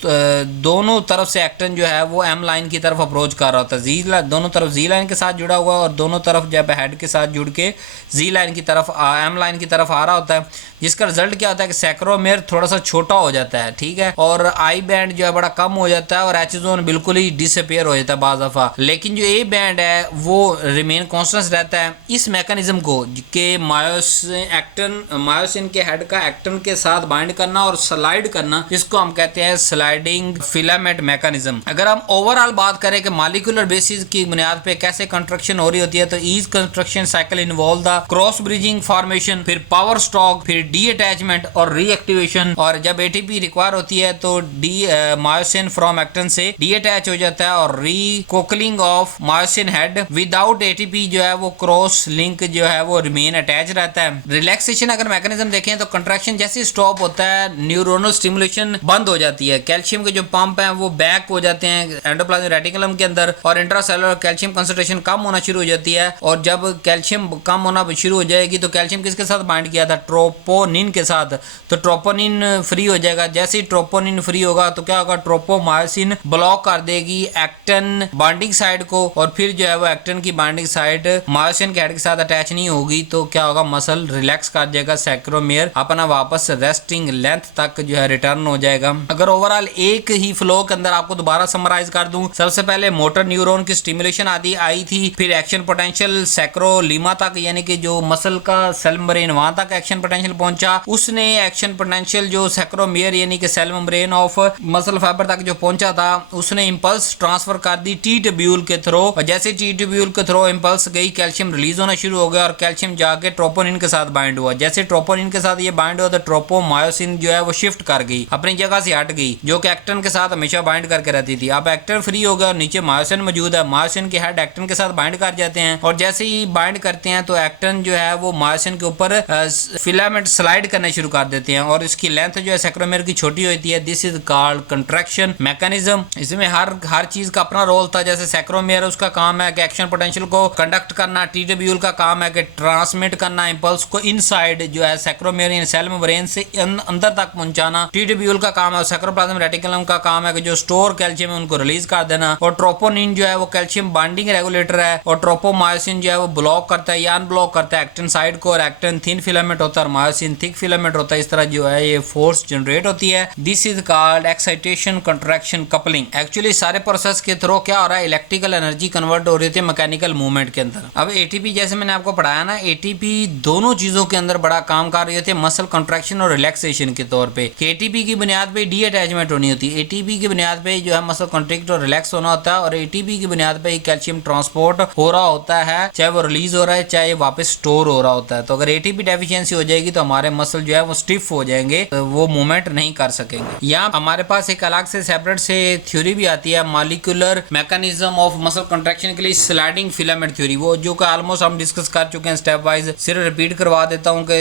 दोनों तरफ से एक्टिन जो है वो एम लाइन की तरफ अप्रोच कर रहा होता है। दोनों तरफ जी लाइन के साथ जुड़ा हुआ है और दोनों तरफ जब हेड के साथ जुड़ के जी लाइन की तरफ एम लाइन की तरफ आ रहा होता है, जिसका रिजल्ट क्या होता है कि सैक्रोमियर थोड़ा सा छोटा हो जाता है, ठीक है, और आई बैंड जो है बड़ा कम हो जाता है और एच जोन बिल्कुल ही डिसअपियर हो जाता है बाज़ दफा। लेकिन जो ए बैंड है वो रिमेन कॉन्स्टेंट रहता है। इस मैकेनिज्म को के मायोसिन के हेड का एक्टिन के साथ बाइंड करना और स्लाइड करना, इसको हम कहते हैं स्लाइडिंग फिलामेंट मैकेनिज्म। अगर हम ओवरऑल बात करें कि मॉलिक्यूलर बेसिस की बुनियाद पे कैसे कंस्ट्रक्शन हो रही होती है तो each contraction cycle involve the cross bridging formation, फिर पावर स्टॉक, फिर डी अटैचमेंट और रीएक्टिवेशन, और जब एटीपी रिक्वायर होती है तो डी मायोसिन फ्रॉम एक्टिन से डी अटैच हो जाता है और recocking of myosin head without ATP जो है वो क्रॉस लिंक जो है वो रिमेन अटैच रहता है। रिलैक्सेशन अगर मैकेनिज्म देखें तो कंट्रैक्शन जैसे स्टॉप होता है न्यूरोनल स्टिमुलेशन बंद हो जाती है, कैल्शियम के जो पंप हैं वो बैक हो जाते हैं एंडोप्लाज्मिक रेटिकुलम के अंदर और इंट्रासेलुलर कैल्शियम कंसंट्रेशन कम होना शुरू हो जाती है, और जब कैल्शियम कम होना शुरू हो जाएगी तो कैल्शियम किसके साथ बाइंड किया था? ट्रोपोनिन के साथ, तो ट्रोपोनिन फ्री हो जाएगा। जैसे ही ट्रोपोनिन फ्री होगा तो क्या होगा, ट्रोपोमायोसिन ब्लॉक कर देगी एक्टिन बाइंडिंग साइड को और फिर जो है वो एक्टिन की बाइंडिंग साइड मायोसिन के हेड के साथ अटैच नहीं होगी तो क्या होगा, मसल रिलैक्स कर जाएगा, सैक्रोमियर अपना वापस रेस्टिंग लेंथ तक जो है रिटर्न हो जाएगा। अगर ओवरऑल एक ही फ्लो के अंदर आपको दोबारा समराइज कर दूं। सबसे पहले मोटर न्यूरॉन की स्टिमुलेशन आदि आई थी, फिर एक्शन पोटेंशियल सैक्रोलीमा तक यानी कि जो मसल का सेल मेम्ब्रेन वहां तक एक्शन पोटेंशियल पहुंचा, उसने एक्शन पोटेंशियल जो सैक्रोमियर यानी कि cell membrane of muscle fiber तक जो पहुंचा था उसने इंपल्स ट्रांसफर कर दी टी ट्यूब्यूल के थ्रू, और जैसे टी ट्यूब्यूल के थ्रू इंपल्स गई कैल्शियम रिलीज होना शुरू हो गया और कैल्शियम जाके ट्रोपोनिन के साथ बाइंड हुआ। जैसे ट्रोपोनिन के साथ ये बाइंड हुआ तो ट्रोपोमायोसिन जो है वो शिफ्ट कर गई, अपनी जगह से हट गई, जो कि एक्टिन के साथ हमेशा बाइंड करके रहती थी। अब एक्टिन फ्री हो गया और नीचे मायोसिन मौजूद है, मायोसिन के हेड एक्टिन के साथ बाइंड कर जाते हैं और जैसे ही बाइंड करते हैं तो एक्टिन जो है वो मायोसिन के ऊपर फिलामेंट स्लाइड करना शुरू कर देते हैं और इसकी लेंथ जो है सैक्रोमियर की छोटी होती है। This is called contraction mechanism. इसमें हर चीज का अपना रोल था। जैसे सैक्रोमियर उसका काम है कि एक्शन पोटेंशियल को कंडक्ट करना, टी ट्यूब्यूल का काम है कि ट्रांसमिट करना इंपल्स को इनसाइड जो है सैक्रोमियर सेल मेम्ब्रेन से अंदर तक पहुंचाना। टी ट्यूब्यूल का काम है, सैक्रोप्लाज्म रेटिकुलम का काम है कि जो स्टोर कैल्शियम है उनको रिलीज कर देना, और ट्रोपोनिन जो है वो कैल्शियम बाइंडिंग रेगुलेटर है, और ट्रोपोमायोसिन जो है वो ब्लॉक करता है या अनब्लॉक करता है एक्टिन साइड को, और एक्टिन थिन फिलामेंट होता है और मायोसिन थिक फिलामेंट होता है। इस तरह जो है ये फोर्स जनरेट होती है। This is called excitation contraction coupling. Actually सारे प्रोसेस के थ्रू क्या हो रहा है, इलेक्ट्रिकल एनर्जी कन्वर्ट हो रही थी मैकेनिकल मूवमेंट के अंदर। अब एटीपी जैसे मैंने आपको पढ़ाया ना, एटीपी दोनों चीजों के अंदर बड़ा काम कर रही थी, मसल कंट्रैक्शन और रिलैक्सेशन के तौर पे। एटीपी की बुनियाद पे डी अटैचमेंट होनी होती है, एटीपी की बुनियाद पे जो है मसल कंट्रैक्ट और रिलैक्स होना होता है, और एटीपी की बुनियाद पे कैल्शियम ट्रांसपोर्ट हो रहा होता है, चाहे वो रिलीज हो रहा है चाहे वापस स्टोर हो रहा होता है। तो अगर एटीपी डेफिशिएंसी हो जाएगी तो हमारे मसल जो है वो स्टिफ हो जाएंगे, तो वो मूवमेंट नहीं कर सकेंगे। यहाँ हमारे पास एक अलग से सेपरेट से थ्योरी भी आती है, molecular mechanism of muscle contraction के लिए स्लाइडिंग फिलामेंट थ्योरी, वो जो कि ऑलमोस्ट हम डिस्कस कर चुके हैं स्टेप वाइज। सिर्फ रिपीट करवा देता हूँ कि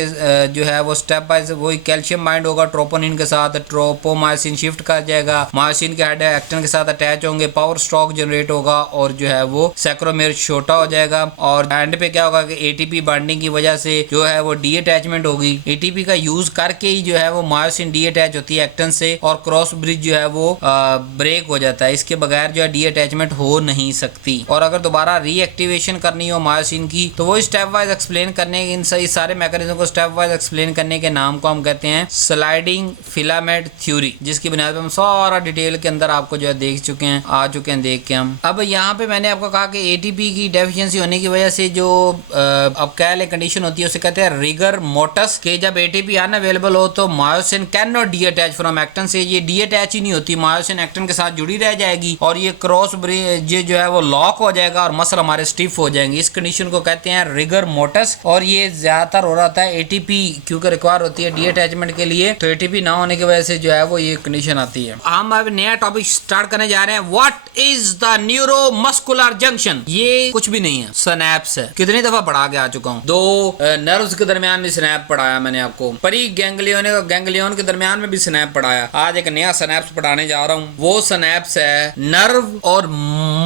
जो है वो स्टेप वाइज वही कैल्शियम बाइंड होगा ट्रोपोनिन के साथ, ट्रोपोमायोसिन शिफ्ट कर जाएगा, मायोसिन के हेड एक्टिन के साथ अटैच होंगे, पावर स्ट्रोक जनरेट होगा और जो है वो सैक्रोमियर छोटा हो जाएगा, और एंड पे क्या होगा कि एटीपी बाइंडिंग की वजह से जो है वो डी अटैचमेंट होगी। एटीपी का यूज करके ही जो है वो मायोसिन डी अटैच होती है एक्टिन से, और क्रॉस ब्रिज जो है वो ब्रेक हो जाता है। इसके बगैर जो है डी अटैचमेंट हो नहीं सकती, और अगर दोबारा रीएक्टिवेशन करनी हो मायोसिन की तो वो स्टेप वाइज एक्सप्लेन करने इन सही सारे मैकेनिज्म को स्टेप वाइज एक्सप्लेन करने के नाम को हम कहते हैं स्लाइडिंग फिलामेंट थ्योरी, जिसकी बुनियाद पर हम सारा डिटेल के अंदर आपको जो है देख चुके हैं, आ चुके हैं देख के हम। अब यहाँ पे मैंने आपको कहा कि एटीपी की डेफिशिएंसी होने की वजह से जो अब क्या ले कंडीशन होती है उसे कहते हैं रिगर मोटस, के जब एटीपी अनअवेलेबल हो तो myosin can not D attach from actin से, ये डी अटैच ही नहीं होती, मायोसिन एक्टिन के साथ जुड़ी रह जाएगी और ये क्रॉस ब्रिज जो है वो लॉक हो जाएगा और मसल हमारे स्टिफ हो जाएंगे। इस कंडीशन को कहते हैं रिगर मोटस, और ये ज्यादातर हो रहा है एटीपी क्योंकि रिक्वायर होती है डी अटैचमेंट के लिए, तो एटीपी ना होने की वजह से जो है वो ये कंडीशन आती है। हम अब नया टॉपिक स्टार्ट करने जा रहे हैं, what is the neuromuscular junction. ये कुछ भी नहीं है, सिनैप्स है। कितनी दफा पढ़ा के आ चुका हूँ, दो नर्व्स के दरमियान भी सिनैप पढ़ाया मैंने आपको, परी गैंग्लियन के दरमियान में भी सिनैप पढ़ाया। आज एक नया सिनैप्स पढ़ाने जा रहा हूँ, वो सिनैप्स है नर्व और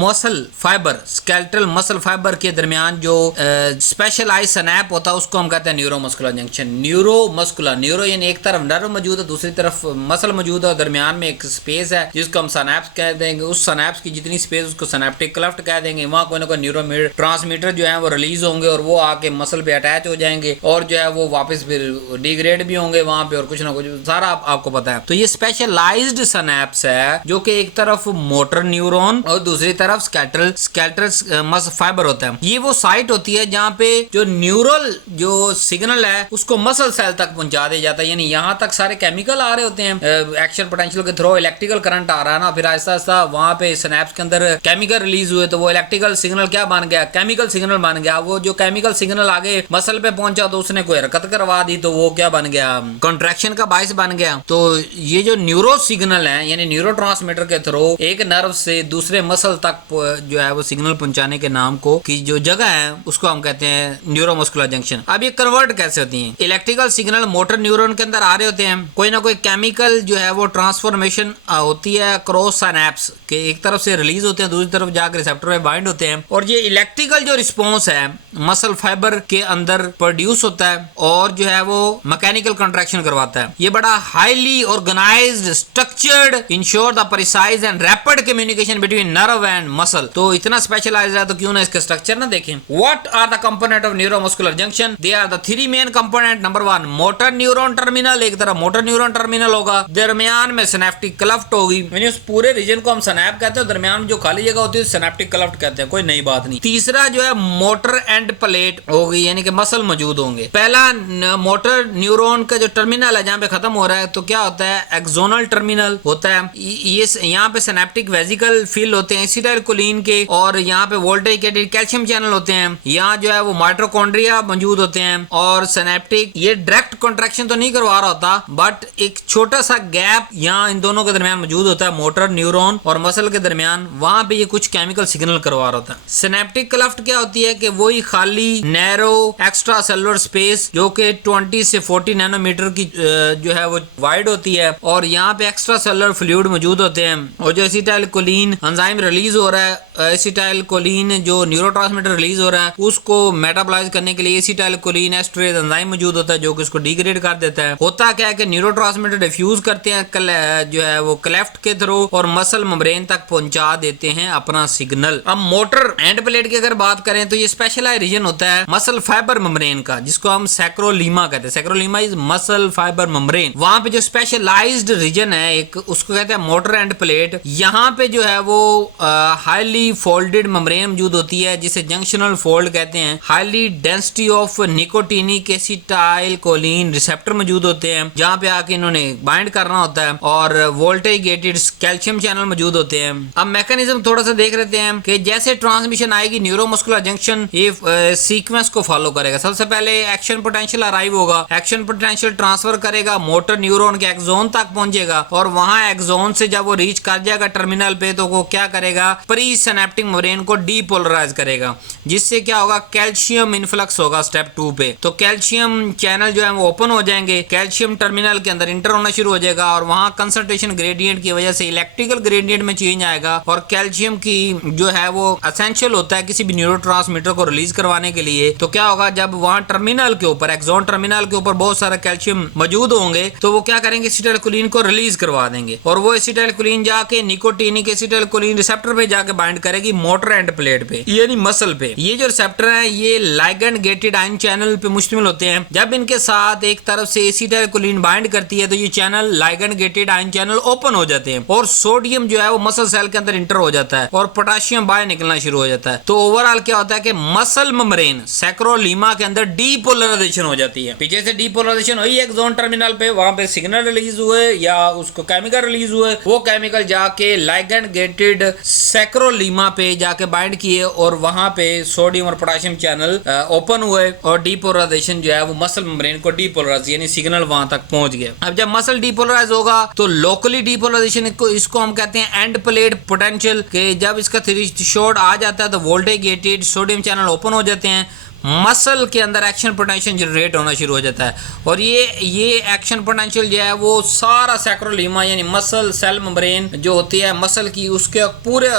muscle fibre, skeletal muscle fibre के दरमियान जो स्पेशलाइज सिनैप होता है उसको हम कहते हैं न्यूरोमस्कुलर जंक्शन। न्यूरोमस्कुलर, न्यूरो यानी एक तरफ नर्व मौजूद है, दूसरी तरफ मसल मौजूद है, दरमियान में एक स्पेस है जिसको हम सिनैप्स कह देंगे। उस सिनैप्स की जितनी स्पेस उसको सिनैप्टिक क्लेफ्ट कह देंगे। वहाँ कोई ना कोई न्यूरो ट्रांसमीटर जो है वो रिलीज होंगे और वो आके मसल पे अटैच हो जाएंगे और जो है वो वापस फिर डिग्रेड भी होंगे वहां पे, और कुछ ना कुछ सारा आपको पता है। तो ये स्पेशलाइज्ड सिनैप्स है जो कि एक तरफ मोटर न्यूरॉन और दूसरी तरफ स्केलेटल मसल फाइबर होता है। ये वो साइट होती है जहाँ पे जो न्यूरल जो सिग्नल है उसको मसल सेल तक पहुंचा दिया जाता है, यानी यहाँ तक सारे केमिकल आ रहे होते हैं एक्शन पोटेंशियल के थ्रू, इलेक्ट्रिकल करंट आ रहा है ना, फिर आहिस्ता आहिस्ता वहां पे सिनैप्स के अंदर केमिकल रिलीज हुए तो वो इलेक्ट्रिकल सिग्नल क्या बन गया, केमिकल सिग्नल बन गया। वो जो केमिकल सिग्नल आगे मसल पे पहुंचा तो उसने कोई हरकत करवा दी तो वो क्या बन गया, कंट्रैक्शन का बायस बन गया। तो ये जो न्यूरो सिग्नल है यानी न्यूरोट्रांसमीटर के थ्रू एक नर्व से दूसरे मसल तक जो है वो सिग्नल पहुंचाने के नाम को की जो जगह है उसको हम कहते हैं न्यूरोमस्कुलर जंक्शन। अब ये कन्वर्ट कैसे होती है, इलेक्ट्रिकल सिग्नल मोटर न्यूरॉन के अंदर आ रहे होते हैं, कोई ना कोई केमिकल जो है वो ट्रांसफॉर्मेशन होती है क्रॉस सिनैप्स के, एक तरफ से रिलीज होते हैं दूसरी तरफ जाकर रिसेप्टर पे बाइंड होते हैं, और ये इलेक्ट्रिकल जो रिस्पॉन्स है मसल फाइबर के अंदर प्रोड्यूस होता है और जो है वो मैकेनिकल कंट्रैक्शन करवाता है। ये बड़ा highly organised structured ensure the precise and rapid communication between nerve and muscle. तो इतना स्पेशलाइज्ड है तो क्यों ना इसके स्ट्रक्चर ना देखें। What are the component of neuromuscular junction, they are the three main component. Number 1 motor neuron terminal, एक तरफ मोटर न्यूरॉन टर्मिनल होगा, दरमियान में सिनेप्टिक क्लेफ्ट होगी होगी, यानी उस पूरे रीजन को हम सिनैप कहते हैं, दरमियान में जो खाली जगह होती है सिनेप्टिक क्लेफ्ट कहते हैं, कोई नई बात नहीं। तीसरा जो है मोटर एंड प्लेट होगी, यानी कि मसल मौजूद होंगे। पहला मोटर न्यूरॉन का जो टर्मिनल है जहाँ पे खत्म हो रहा है, तो क्या होता है, एक्सोनल टर्मिनल होता है। ये यहाँ पे सिनेप्टिक वेसिकल फिल होते हैं एसिटाइलकोलिन के, और यहाँ पे वोल्टेज गेटेड कैल्शियम चैनल होते हैं। यहाँ जो है वो माइटोकॉन्ड्रिया मौजूद होते हैं, और सिनेप्टिक ये डायरेक्ट कॉन्ट्रैक्शन तो नहीं करवा रहा होता, बट एक छोटा सा गैप यहाँ इन दोनों के दरमियान मौजूद होता है, मोटर न्यूरॉन और मसल के दरमियान, वहां पे ये कुछ केमिकल सिग्नल करवा रहा होता है। सिनेप्टिक क्लेफ्ट क्या होती है कि वही खाली नैरो एक्स्ट्रा सेलुलर स्पेस जो कि 20 से 40 नैनोमीटर की जो है वो वाइड होती है, और यहाँ पे एक्स्ट्रा सेलुलर फ्लूइड मौजूद होते हैं, और जो एसिटाइलकोलिन एंजाइम रिलीज हो रहा है, एसिटाइलकोलिन जो न्यूरोट्रांसमीटर रिलीज हो रहा है उसको मेटाबोलाइज करने के लिए एसिटाइलकोलिन एस्ट्रेज एंजाइम मौजूद होता है जो कि उसको डिग्रेड कर देता है। होता क्या है कि न्यूरोट्रांसमीटर डिफ्यूज करते हैं जो है वो क्लेफ्ट के थ्रू और मसल मेम्ब्रेन तक पहुंचा देते हैं अपना सिग्नल। अब मोटर एंड प्लेट की अगर बात करें तो ये स्पेशलाइज्ड रीजन होता है मसल फाइबर मेम्ब्रेन का, जिसको हम सैक्रोलीमा कहते हैं। सैक्रोलीमा इज मसल फाइबर मेम्ब्रेन। वहां पे जो स्पेशलाइज्ड रीजन है एक, उसको कहते हैं मोटर एंड प्लेट। यहाँ पे जो है वो हाईली फोल्डेड मेम्ब्रेन मौजूद होती है जिसे जंक्शनल फोल्ड कहते हैं। Highly density of nicotinic acetylcholine receptor मौजूद होते हैं जहाँ पे आके इन्होंने बाइंड करना होता है, और वोल्टेज गेटेड कैल्शियम चैनल मौजूद होते हैं। अब मैकेनिज्म थोड़ा सा देख लेते हैं कि जैसे ट्रांसमिशन आएगी न्यूरोमस्कुलर जंक्शन ये सीक्वेंस को फॉलो करेगा। सबसे पहले एक्शन पोटेंशियल अराइव होगा, एक्शन पोटेंशियल ट्रांसफर करेगा, मोटर न्यूरॉन के एक्सोन तक पहुंचेगा, और वहां एक्सोन से जब वो रीच कर जाएगा टर्मिनल पे तो वो क्या करेगा, प्री सिनेप्टिक मेम्ब्रेन को डीपोलराइज करेगा, जिससे क्या होगा, कैल्शियम इनफ्लक्स होगा स्टेप 2 पे। तो कैल्शियम चैनल जो है वो ओपन हो जाएंगे, कैल्शियम टर्मिनल के अंदर इंटर होना शुरू हो जाएगा, और वहां कंसंट्रेशन ग्रेडियंट की वजह से इलेक्ट्रिकल ग्रेडियंट में चेंज आएगा, और कैल्शियम की जो है वो एसेंशियल होता है किसी भी न्यूरोट्रांसमीटर को रिलीज करवाने के लिए। तो क्या होगा, जब वहां टर्मिनल के ऊपर एक्सोन टर्मिनल के ऊपर बहुत सारा कैल्शियम मौजूद होंगे तो वो क्या करेंगे, एसिटाइलकोलिन को रिलीज करवा देंगे, और वो एसिटाइलकोलिन जाके निकोटिनिक एसिटाइलकोलिन रिसेप्टर पे जाके बाइंड करेगी मोटर एंड प्लेट पे, यानी मसल पे। ये जो रिसेप्टर है ये लाइगैंड गेटेड आयन चैनल पे मुश्तमिल होते हैं। जब इनके साथ एक तरफ से एसिटाइलकोलिन बाइंड करती है तो ये channel ligand gated ion channel open हो जाते हैं, और सोडियम जो है वो मसल सेल के अंदर इंटर हो जाता है, और पोटेशियम बाहर निकलना शुरू हो जाता है। तो ओवरऑल क्या होता है कि मसल मेम्ब्रेन सैक्रोलीमा के अंदर डीपोलराइजेशन हो जाती है। पीछे से डीपोलराइजेशन हुई एक्सोन टर्मिनल पे, वहां पे सिग्नल रिलीज हुए या उसको केमिकल रिलीज हुए, वो केमिकल जाके लाइगैंड गेटेड सैक्रोलीमा पे जाके बाइंड किए, और वहां पे सोडियम और पोटेशियम चैनल ओपन हुए, और डीपोलराइजेशन जो है वो मसल मेम्ब्रेन को डीपोलराइज यानी सिग्नल वहां तक पहुंच गया। अब जब मसल डीपोलराइज होगा तो लोकली डीपोलराइजेशन इसको हम कहते हैं एंड प्लेट पोटेंशियल, के जब इसका थ्रेशोल्ड आ जाता है तो voltage gated sodium channel open हो जाते हैं, मसल के अंदर एक्शन पोटेंशियल जनरेट होना शुरू हो जाता है, और ये एक्शन पोटेंशियल जो है वो सारा सैक्रोलीमा यानी मसल सेल मेम्ब्रेन जो होती है मसल की, उसके पूरे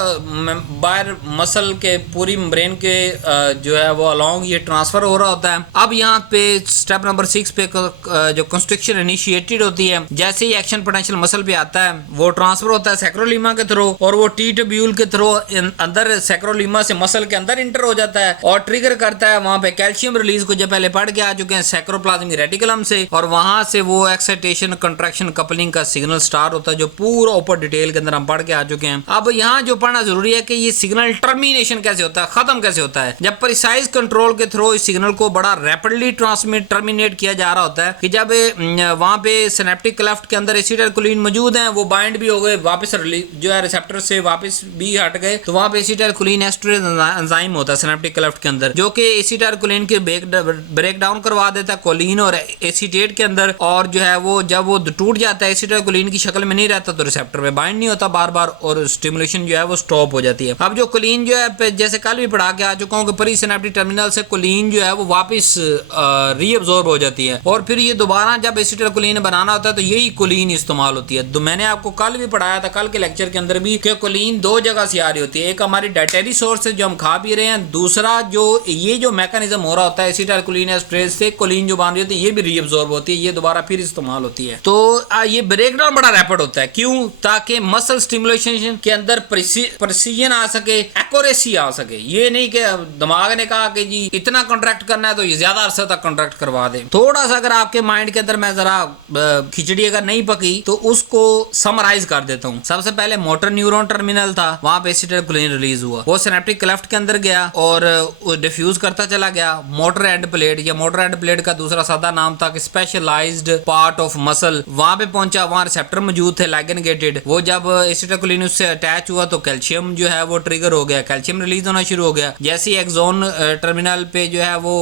बाहर मसल के पूरी मेम्ब्रेन के जो है वो अलोंग ये ट्रांसफर हो रहा होता है। अब यहाँ पे स्टेप नंबर 6 पे जो कंस्ट्रक्शन इनिशिएटेड होती है, जैसे ही एक्शन पोटेंशियल मसल पे आता है वो ट्रांसफर होता है सैक्रोलीमा के थ्रू, और वो टी ट्यूब्यूल के थ्रू अंदर सैक्रोलीमा से मसल के अंदर इंटर हो जाता है, और ट्रिगर करता है वहां पे कैल्शियम रिलीज को जो पहले पढ़ के आ चुके हैं सैक्रोप्लाज्मिक रेटिकुलम से, और वहां से वो एक्साइटेशन कंट्रैक्शन कपलिंग का सिग्नल स्टार्ट होता है जो पूरा ऊपर डिटेल के अंदर हम पढ़ के आ चुके हैं। अब यहाँ जो पढ़ना जरूरी है कि ये सिग्नल टर्मिनेशन कैसे होता है, खत्म कैसे होता है। जब प्रिसाइज कंट्रोल के थ्रू इस सिग्नल को बड़ा रैपिडली टर्मिनेट किया जा रहा होता है कि जब वहां पे सिनेप्टिक क्लेफ्ट के अंदर एसिटाइलकोलिन मौजूद है, वो बाइंड भी हो गए, वापस जो है रिसेप्टर से वापस भी हट गए, तो वहां पे एसिटाइलकोलिन एस्ट्रेज एंजाइम होता है सिनेप्टिक क्लेफ्ट के अंदर जो कि एसिटाइलकोलिन के ब्रेक डाउन करवा देता है कोलिन और एसीटेट के अंदर, और जो है वो जब वो टूट जाता है एसिटाइलकोलिन की शक्ल में नहीं रहता तो रिसेप्टर पे बाइंड नहीं होता बार बार, और स्टिमुलेशन जो है वो स्टॉप हो जाती है। अब जो कोलिन जो है जैसे कल भी पढ़ा के आ चुका हूँ कि प्री सिनेप्टिक टर्मिनल से कोलिन जो है वो वापस रीअब्सॉर्ब हो जाती है, और फिर ये दोबारा जब एसिटाइलकोलिन बनाना होता है तो यही कोलिन इस्तेमाल होती है। तो मैंने आपको कल भी पढ़ाया था, कल के लेक्चर के अंदर भी, कि कोलिन दो जगह से आ रही होती है, एक हमारी डाइटरी सोर्स है जो हम खा पी रहे हैं, दूसरा जो ये जो मैकेनिज्म हो रहा होता है एसिटाइलकोलिन एस्ट्रेज से कोलिन जो बांध होती है ये भी रीअब्सॉर्ब होती है, ये दोबारा फिर इस्तेमाल होती है। तो ये ब्रेकडाउन बड़ा रैपिड होता है। क्यों? ताकि मसल स्टिमुलेशन के अंदर प्रिसीजन आ सके, एक्यूरेसी आ सके। ये नहीं कि दिमाग ने कहा कि जी इतना कॉन्ट्रैक्ट करना है तो ये ज्यादा अरसे तक कॉन्ट्रैक्ट करवा दे। थोड़ा सा अगर आपके माइंड के अंदर मैं जरा खिचड़ी अगर नहीं पकी तो उसको समराइज कर देता हूँ। सबसे पहले मोटर न्यूरॉन टर्मिनल था, वहां पे एसिटाइलकोलिन रिलीज हुआ, वो सिनेप्टिक क्लेफ्ट के अंदर गया और डिफ्यूज करता चला गया। मोटर एंड प्लेट या मोटर एंड प्लेट का दूसरा सादा नाम था कि स्पेशलाइज्ड पार्ट ऑफ मसल, वहां पे पहुंचा, वहां रिसेप्टर मौजूद थे लाइगेन गेटेड। वो जब एसिटाइलकोलिन उससे अटैच हुआ तो कैल्शियम जो है वो ट्रिगर हो गया, कैल्शियम रिलीज होना शुरू हो गया। जैसे ही एक्सोन टर्मिनल पे जो है वो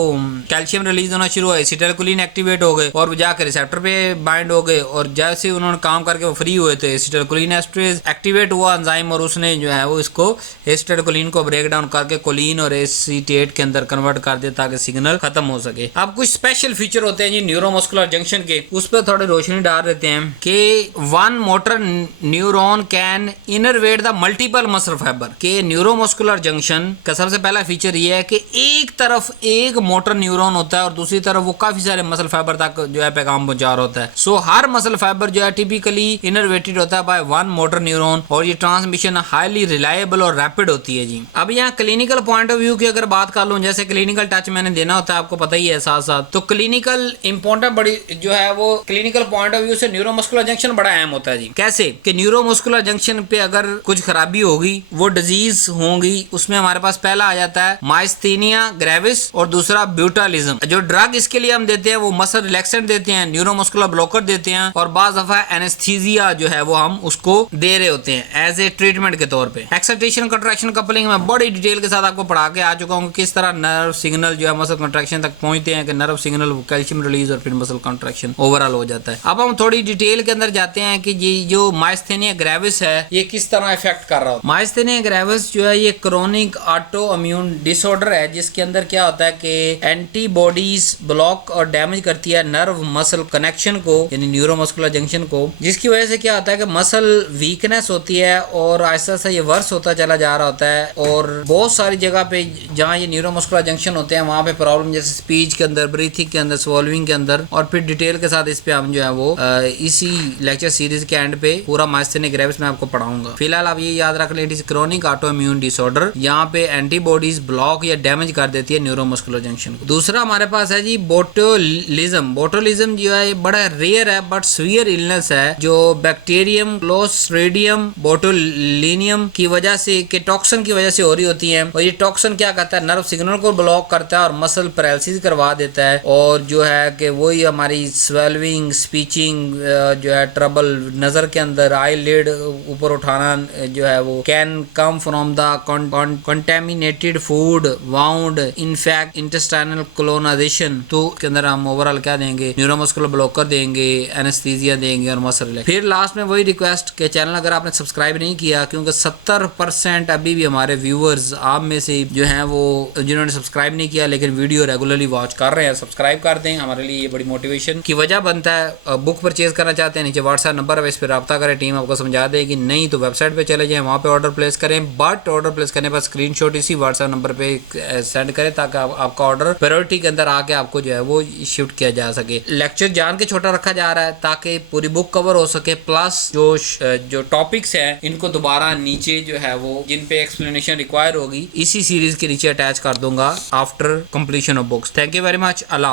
कैल्शियम रिलीज होना शुरू हुआ, एसिटाइलकोलिन एक्टिवेट हो गए और जाकर रिसेप्टर पे बाइंड हो गए और जैसे उन्होंने काम करके वो फ्री हुए थे, एसिटाइलकोलिन एस्ट्रेज एक्टिवेट हुआ एंजाइम और उसने जो है वो इसको एसिटाइलकोलिन को ब्रेक डाउन करके कोलिन और एसीटेट के अंदर कन्वर्ट कर दिया ताकि सिग्नल खत्म हो सके। अब कुछ स्पेशल फीचर होते हैं जी न्यूरोमस्कुलर जंक्शन के, उस पर थोड़ी रोशनी डाल देते हैं कि one motor neuron can innervate the multiple muscle fibre. के न्यूरोमस्कुलर जंक्शन का सबसे पहला फीचर ये है कि एक तरफ एक मोटर न्यूरॉन होता है और दूसरी तरफ वो काफी सारे मसल फाइबर तक जो है पैगाम पहुंचा रहा होता है। सो हर मसल फाइबर जो है टिपिकली इनरवेटेड होता है बाय वन मोटर न्यूरॉन और ये ट्रांसमिशन हाईली रिलायबल और रैपिड होती है जी। अब यहाँ क्लिनिकल पॉइंट ऑफ व्यू की अगर बात कर लूं, जैसे क्लिनिकल टच मैंने देना होता है आपको पता ही है साथ साथ, तो क्लिनिकल इंपॉर्टेंट बड़ी जो है वो क्लिनिकल पॉइंट ऑफ व्यू से न्यूरोमस्कुलर जंक्शन बड़ा अहम होता है जी। कैसे कि न्यूरोमस्कुलर जंक्शन पे अगर कुछ खराबी होगी, वो डिजीज होंगी, उसमें हमारे पास पहला आ जाता है माइस्थेनिया ग्रेविस और दूसरा ब्यूटालिज्म। जो ड्रग इसके लिए हम देते हैं वो मसल रिलैक्सेंट देते हैं, न्यूरोमस्कुलर ब्लॉकर देते हैं और बाज दफा एनेस्थीसिया जो है वो हम उसको दे रहे होते हैं एज ए ट्रीटमेंट के तौर पे। एक्साइटेशन कंट्रैक्शन कपलिंग में बड़ी डिटेल के साथ आपको पढ़ा के आ चुका हूँ किस तरह नर्व सिग्नल जो है मसल कंट्रैक्शन तक पहुंचते हैं कि नर्व सिग्नल कैल्शियम रिलीज और फिर मसल कंट्रैक्शन ओवरऑल हो जाता है। अब हम थोड़ी डिटेल के अंदर जाते हैं कि ये जो माइस्थेनिया ग्रेविस है ये किस तरह इफेक्ट कर रहा होता है। माइस्थेनिया ग्रेविस जो है ये क्रोनिक ऑटो इम्यून डिसऑर्डर है जिसके अंदर क्या होता है कि एंटीबॉडीज ब्लॉक और डैमेज करती है नर्व मसल कनेक्शन को यानी न्यूरोमस्कुलर जंक्शन को, जिसकी वजह से क्या होता है कि मसल वीकनेस होती है और आहिस्ता आहिस्ता ये वर्स होता चला जा रहा होता है। और बहुत सारी जगह पे जहाँ ये न्यूरोमस्कुलर जंक्शन होते हैं वहाँ पे प्रॉब्लम जैसे स्पीच के अंदर, ब्रीथिंग के अंदर, स्वॉल्विंग के अंदर, और फिर डिटेल के साथ इस पे हम जो है वो इसी लेक्चर सीरीज के एंड पे पूरा माइस्थेनिया ग्रेविस में आपको पढ़ाऊंगा। फिलहाल आप ये याद रख लें, it is chronic auto immune disorder, यहाँ पे एंटीबॉडीज ब्लॉक या डैमेज कर देती है न्यूरोमस्कुलर जंक्शन को। दूसरा हमारे पास है जी बोटुलिज्म। बोटुलिज्म जो है बड़ा रेयर है बट सीवियर इलनेस है जो बैक्टीरियम क्लोस्ट्रीडियम बोटुलिनियम की वजह से के टॉक्सिन की वजह से हो रही होती है। और ये टॉक्सिन क्या करता है, नर्व सिग्नल को ब्लॉक करता है और मसल पैरालिसिस करवा देता है और जो है कि वही हमारी स्वेलविंग, स्पीचिंग जो है, ट्रबल, नजर के अंदर आईलिड ऊपर उठाना जो है वो can come from the contaminated food, wound, in fact intestinal colonisation. तो के अंदर हम ओवरऑल क्या देंगे, न्यूरोमस्कुलर ब्लॉकर देंगे, एनेस्थीसिया देंगे और मसल रिलैक्स। फिर लास्ट में वही रिक्वेस्ट के चैनल अगर आपने सब्सक्राइब नहीं किया, क्योंकि 70% अभी भी हमारे व्यूअर्स आप में से जो हैं वो जिन्होंने सब्सक्राइब नहीं किया लेकिन वीडियो रेगुलरली वॉच कर रहे हैं, सब्सक्राइब कर दें, हमारे लिए ये बड़ी मोटिवेशन की वजह बनता है। बुक परचेज करना चाहते हैं, नीचे व्हाट्सएप नंबर है, इस पर रब्ता करें, टीम आपको समझा देगी। नहीं तो वेबसाइट पे चले जाएं, वहाँ पे ऑर्डर प्लेस करें, बट ऑर्डर प्लेस करने पर स्क्रीनशॉट इसी व्हाट्सएप नंबर पे सेंड करें ताकि आपका ऑर्डर प्रायोरिटी के अंदर आके आपको जो है वो शिफ्ट किया जा सके। लेक्चर जान के छोटा रखा जा रहा है ताकि पूरी बुक कवर हो सके, प्लस जो टॉपिक्स हैं इनको दोबारा नीचे जो है वो जिन पे एक्सप्लेनेशन रिक्वायर होगी इसी सीरीज के नीचे अटैच कर दूंगा after completion of books. Thank you very much. Allah.